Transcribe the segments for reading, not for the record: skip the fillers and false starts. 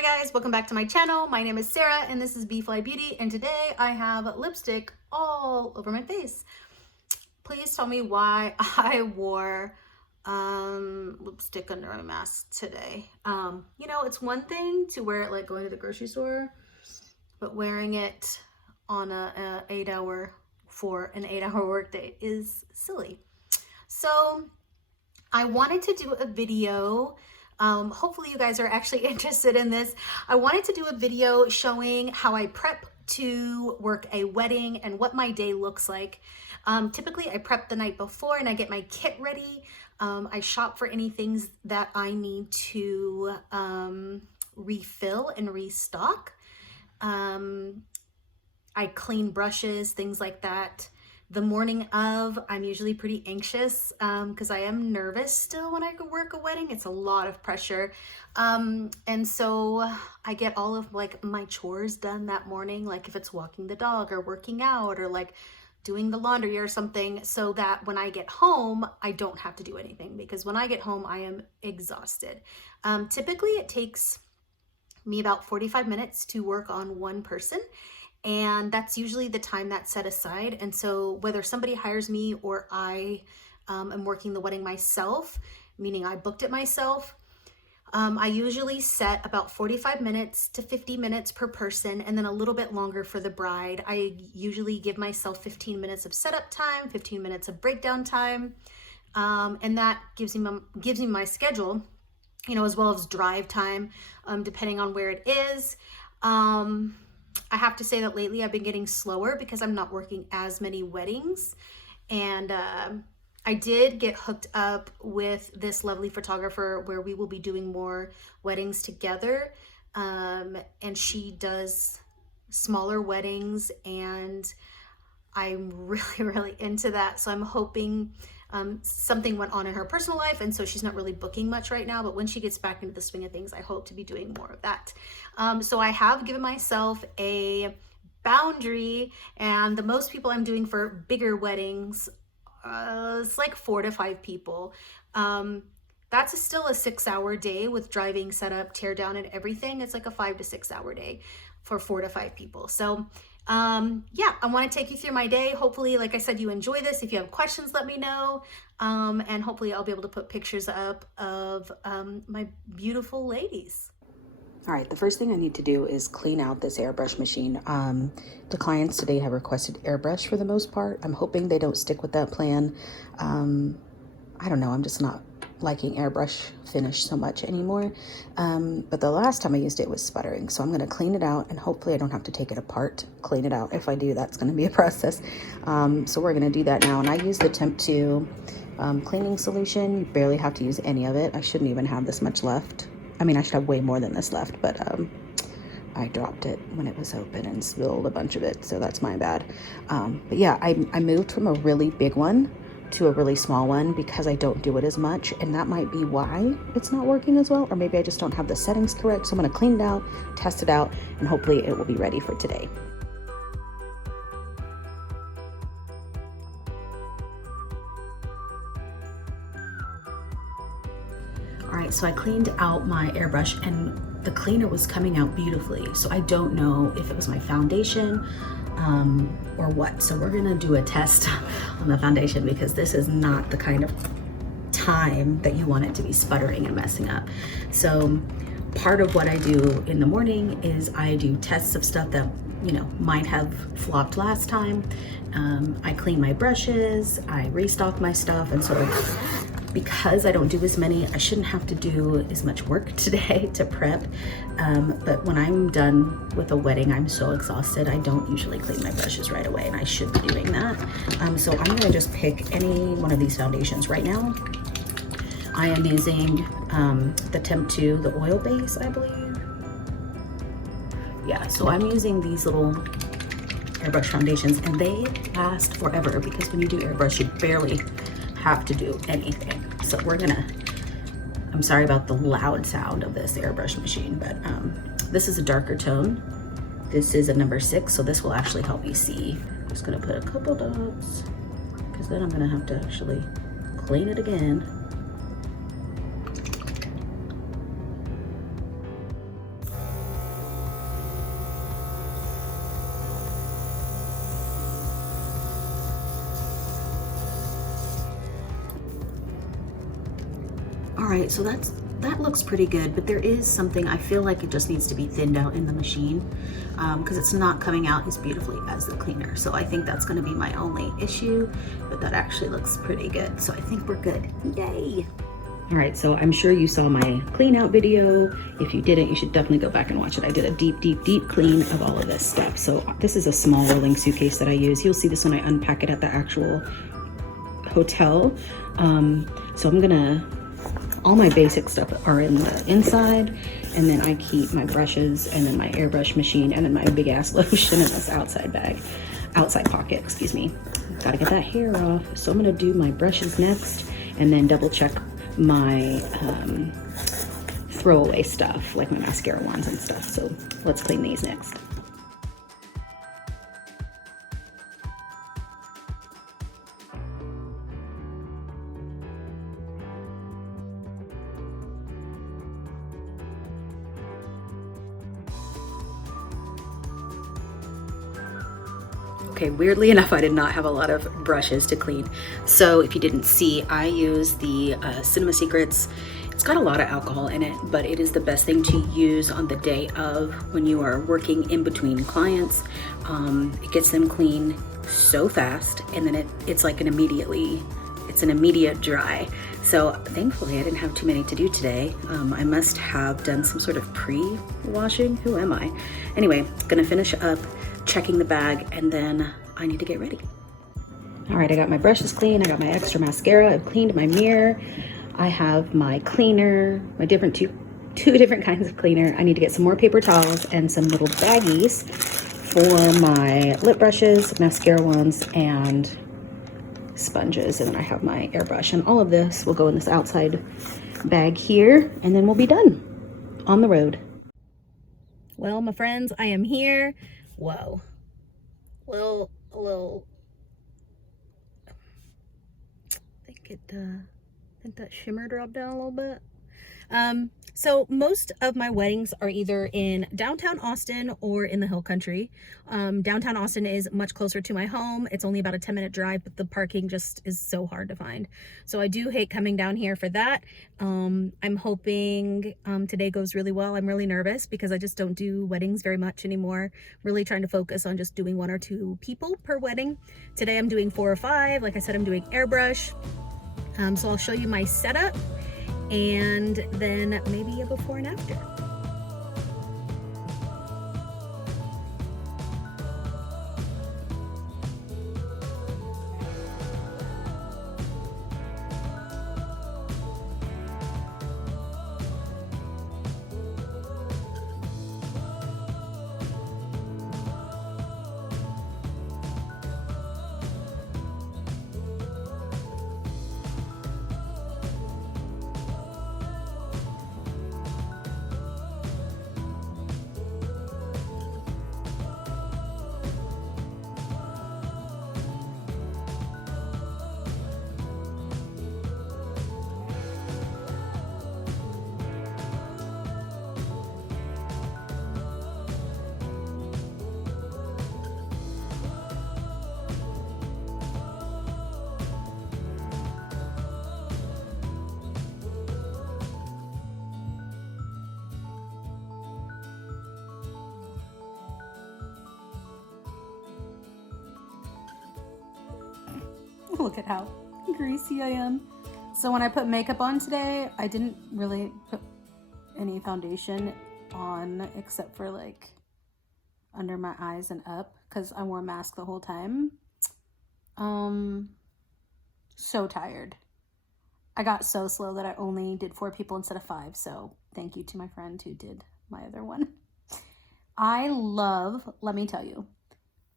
Hi guys, welcome back to my channel. My name is Sarah and this is B.fleye Beauty, and today I have lipstick all over my face. Please tell me why I wore lipstick under my mask today. It's one thing to wear it like going to the grocery store, but wearing it on an 8-hour workday is silly. So I wanted to do a video. Hopefully you guys are actually interested in this. I wanted to do a video showing how I prep to work a wedding and what my day looks like. Typically I prep the night before and I get my kit ready. I shop for any things that I need to refill and restock. I clean brushes, things like that. The morning of, I'm usually pretty anxious because I am nervous still when I go work a wedding. It's a lot of pressure. And so I get all of like my chores done that morning, like if it's walking the dog or working out or like doing the laundry or something, so that when I get home, I don't have to do anything, because when I get home, I am exhausted. Typically it takes me about 45 minutes to work on one person. And that's usually the time that's set aside. And so whether somebody hires me or I am working the wedding myself, meaning I booked it myself, I usually set about 45 minutes to 50 minutes per person, and then a little bit longer for the bride. I usually give myself 15 minutes of setup time, 15 minutes of breakdown time, and that gives me my schedule, as well as drive time, depending on where it is. I have to say that lately I've been getting slower because I'm not working as many weddings. And I did get hooked up with this lovely photographer where we will be doing more weddings together. And she does smaller weddings and I'm really, really into that. So I'm hoping something went on in her personal life, and so she's not really booking much right now, but when she gets back into the swing of things, I hope to be doing more of that. So I have given myself a boundary, and the most people I'm doing for bigger weddings, it's like 4 to 5 people. That's still a 6-hour day with driving, setup, tear down, and everything. It's like a 5 to 6 hour day for 4 to 5 people. So yeah, I want to take you through my day. Hopefully, like I said, you enjoy this. If you have questions, let me know. And hopefully I'll be able to put pictures up of my beautiful ladies. All right, the first thing I need to do is clean out this airbrush machine. The clients today have requested airbrush for the most part. I'm hoping they don't stick with that plan. I don't know, I'm just not liking airbrush finish so much anymore. But the last time I used it was sputtering. So I'm gonna clean it out and hopefully I don't have to take it apart, clean it out. If I do, that's gonna be a process. So we're gonna do that now. And I use the Temp 2 cleaning solution. You barely have to use any of it. I shouldn't even have this much left. I mean, I should have way more than this left, but I dropped it when it was open and spilled a bunch of it, so that's my bad. But yeah, I moved from a really big one to a really small one because I don't do it as much, and that might be why it's not working as well, or maybe I just don't have the settings correct. So I'm gonna clean it out, test it out, and hopefully it will be ready for today. All right, so I cleaned out my airbrush and the cleaner was coming out beautifully. So I don't know if it was my foundation or what. So we're gonna do a test on the foundation because this is not the kind of time that you want it to be sputtering and messing up. So part of what I do in the morning is I do tests of stuff that might have flopped last time. I clean my brushes, I restock my stuff, and sort of, because I don't do as many, I shouldn't have to do as much work today to prep. But when I'm done with a wedding, I'm so exhausted. I don't usually clean my brushes right away, and I should be doing that. So I'm gonna just pick any one of these foundations right now. I am using the Temp 2, the oil base, I believe. Yeah, so I'm using these little airbrush foundations, and they last forever because when you do airbrush, you barely have to do anything. So I'm sorry about the loud sound of this airbrush machine, but this is a darker tone. This is a number 6, so this will actually help you see. I'm just gonna put a couple dots because then I'm gonna have to actually clean it again. All right, so that looks pretty good, but there is something I feel like it just needs to be thinned out in the machine because it's not coming out as beautifully as the cleaner. So I think that's going to be my only issue, but that actually looks pretty good. So I think we're good. Yay! All right, so I'm sure you saw my clean out video. If you didn't, you should definitely go back and watch it. I did a deep, deep, deep clean of all of this stuff. So this is a small rolling suitcase that I use. You'll see this when I unpack it at the actual hotel. So I'm gonna, all my basic stuff are in the inside, and then I keep my brushes and then my airbrush machine and then my big ass lotion in this outside pocket, excuse me. Gotta get that hair off. So I'm gonna do my brushes next and then double check my throwaway stuff, like my mascara wands and stuff. So let's clean these next. Okay, weirdly enough, I did not have a lot of brushes to clean. So if you didn't see, I use the Cinema Secrets. It's got a lot of alcohol in it, but it is the best thing to use on the day of when you are working in between clients. It gets them clean so fast, and then it's like an immediate dry. So thankfully I didn't have too many to do today. I must have done some sort of pre-washing. Who am I? Anyway, gonna finish up checking the bag, and then I need to get ready. All right, I got my brushes clean. I got my extra mascara. I've cleaned my mirror. I have my cleaner, my two different kinds of cleaner. I need to get some more paper towels and some little baggies for my lip brushes, mascara ones, and sponges. And then I have my airbrush, and all of this will go in this outside bag here, and then we'll be done on the road. Well, my friends, I am here. Whoa. A little, I think that shimmer dropped down a little bit. So most of my weddings are either in downtown Austin or in the Hill Country. Downtown Austin is much closer to my home. It's only about a 10-minute drive, but the parking just is so hard to find. So I do hate coming down here for that. I'm hoping today goes really well. I'm really nervous because I just don't do weddings very much anymore. Really trying to focus on just doing 1 or 2 people per wedding. Today I'm doing 4 or 5. Like I said, I'm doing airbrush. So I'll show you my setup, and then maybe a before and after. Look at how greasy I am. So when I put makeup on today, I didn't really put any foundation on except for like under my eyes and up because I wore a mask the whole time. So tired. I got so slow that I only did 4 people instead of 5. So thank you to my friend who did my other one. Let me tell you,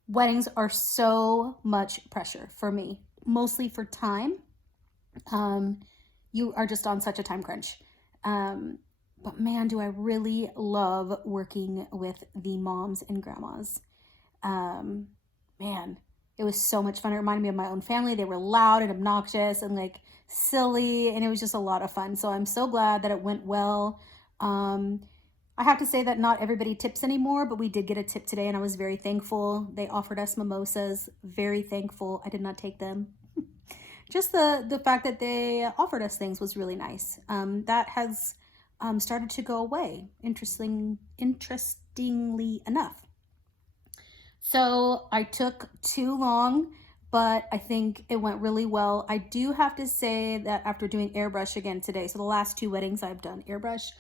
weddings are so much pressure for me, mostly for time. You are just on such a time crunch. But man, do I really love working with the moms and grandmas. Man, it was so much fun. It reminded me of my own family. They were loud and obnoxious and like silly, and it was just a lot of fun. So I'm so glad that it went well. I have to say that not everybody tips anymore, but we did get a tip today and I was very thankful. They offered us mimosas, very thankful. I did not take them. just the fact that they offered us things was really nice. That has started to go away, interestingly enough. So I took too long, but I think it went really well. I do have to say that after doing airbrush again today, so the last 2 weddings I've done airbrush,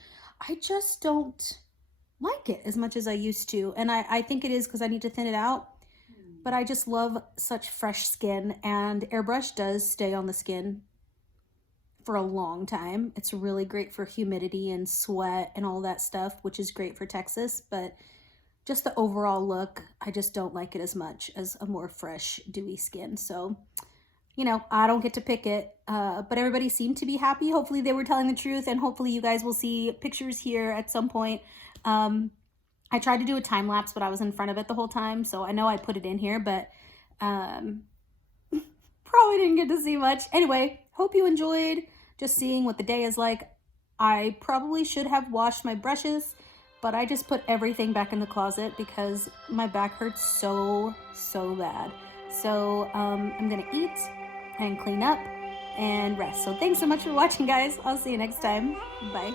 I just don't like it as much as I used to. And I think it is because I need to thin it out. But I just love such fresh skin, and airbrush does stay on the skin for a long time. It's really great for humidity and sweat and all that stuff, which is great for Texas. But just the overall look, I just don't like it as much as a more fresh, dewy skin. So, you know, I don't get to pick it, but everybody seemed to be happy. Hopefully they were telling the truth, and hopefully you guys will see pictures here at some point. I tried to do a time lapse, but I was in front of it the whole time, so I know I put it in here, but probably didn't get to see much. Anyway, hope you enjoyed just seeing what the day is like. I probably should have washed my brushes, but I just put everything back in the closet because my back hurts so bad. So I'm gonna eat and clean up and rest. So thanks so much for watching, guys. I'll see you next time. Bye.